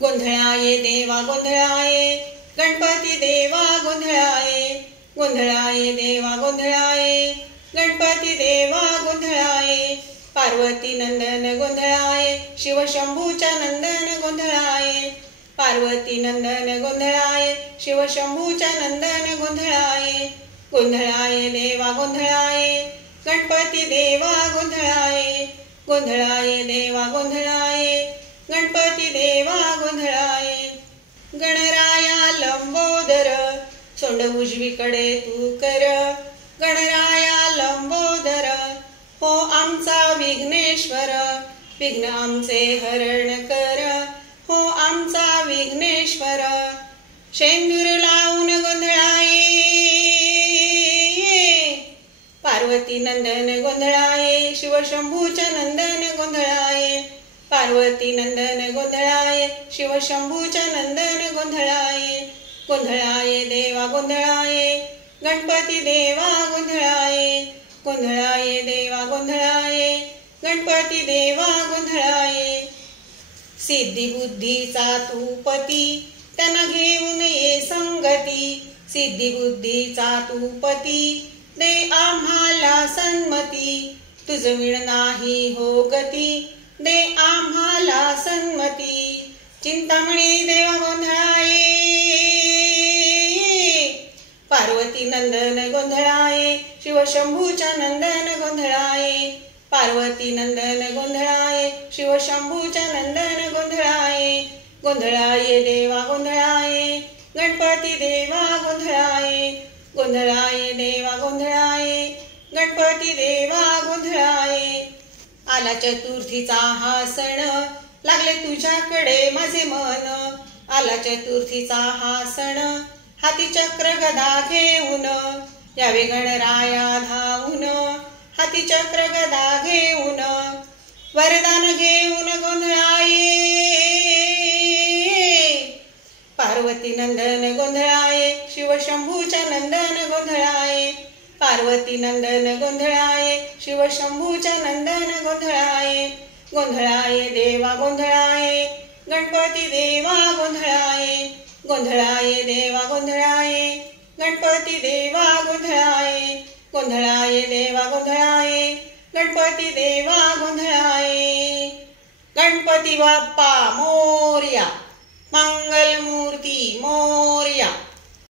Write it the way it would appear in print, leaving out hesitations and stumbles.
गोंधळाये देवा गोंधळाये गणपती देवा गोंधळाये गोंधळाये देवा गोंधळाये गणपती देवा गोंधळाये पार्वती नंदन गोंधळाये शिवशंभूच्या नंदन गोंधळाये पार्वती नंदन गोंधळाये शिवशंभूच्या नंदन गोंधळाये गोंधळाये देवा गोंधळाये गणपती देवा गोंधळाये गोंधळाये देवा गोंधळाये गणपती देवा गोंधळाये गणराया लंबोदर सोंड उजवीकडे तू कर गणराया लंबोदर हो आमचा विघ्नेश्वर विघ्न आमचे हरण कर हो आमचा विघ्नेश्वर शेंदूर लावून गोंधळाये पार्वती नंदन गोंधळाये शिवशंभूच्या नंदन गोंधळाये पार्वती नंदन गोंधळाये शिवशंभूच्या नंदन गोंधळाये गोंधळाये देवा गोंधळाये गणपती देवा गोंधळाये गोंधळाये देवा गोंधळाये गणपती देवा गोंधळाये सिद्धी बुद्धीचा तू पती त्यांना घेऊन ये संगती सिद्धी बुद्धीचा तू पती दे आम्हाला सन्मती तुझ विण नाही हो गती दे आम्हाला सन्मती चिंतामणी देवा गोंधळाये पार्वती नंदन गोंधळाये शिवशंभूच्या नंदन गोंधळाये पार्वती नंदन गोंधळाये शिवशंभूच्या नंदन गोंधळाये गोंधळाये देवा गोंधळाये गणपती देवा गोंधळाये गोंधळाये देवा गोंधळाये गणपती देवा गोंधळाये आला चतुर्थीचा हा सण लागले तुझ्याकडे माझे मन आला चतुर्थीचा हा सण हाती चक्र गदा घेऊन यावे गणराया धावून हाती चक्र गदा घेऊन वरदान घेऊन गोंधळाये पार्वती नंदन गोंधळाये शिवशंभूच्या नंदन गोंधळाये पार्वती नंदन गोंधळाये शिवशंभूच्या नंदन गोंधळाये गोंधळाये देवा गोंधळाये गणपती देवा गोंधळाये गोंधळाये देवा गोंधळाये गणपती देवा गोंधळाये गोंधळाये देवा गोंधळाये गणपती देवा गोंधळाये गणपती बाप्पा मोरया मंगलमूर्ती मोरया।